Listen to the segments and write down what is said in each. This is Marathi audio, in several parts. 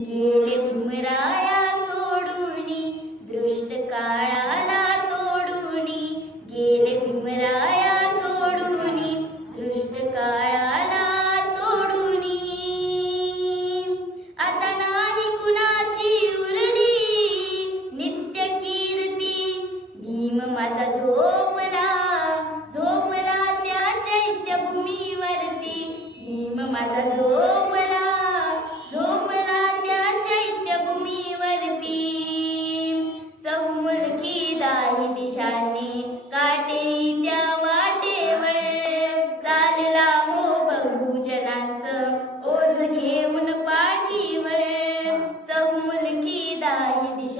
Mira.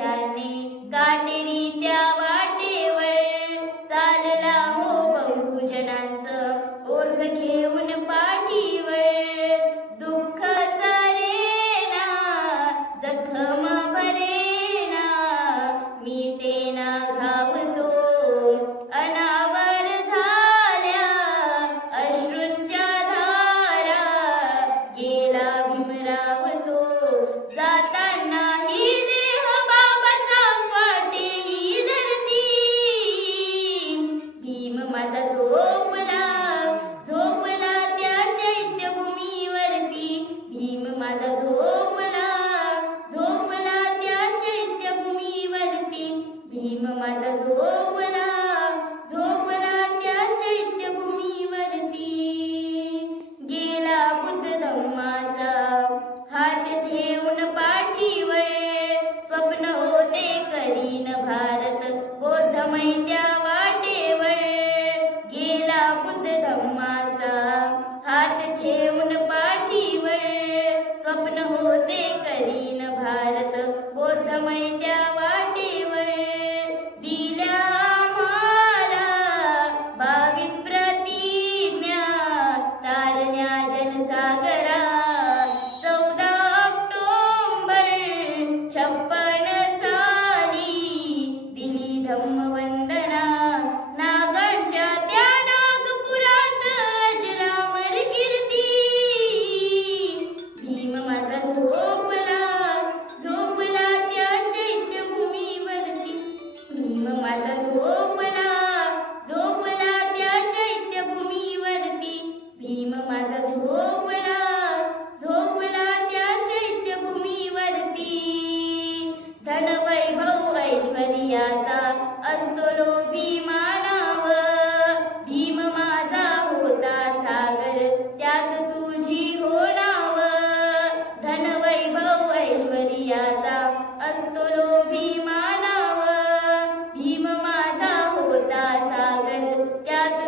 নিশানি घेऊन पाठीवळे स्वप्न होते करीन भारत बौद्ध मैत्या वाटेवर. गेला बुद्ध धम्माचा हात ठेवून पाठीवर. स्वप्न होते करीन भारत बौद्ध मैत्या याचा असतो लोभी मानाव. भीम माझा होता सागर. त्यात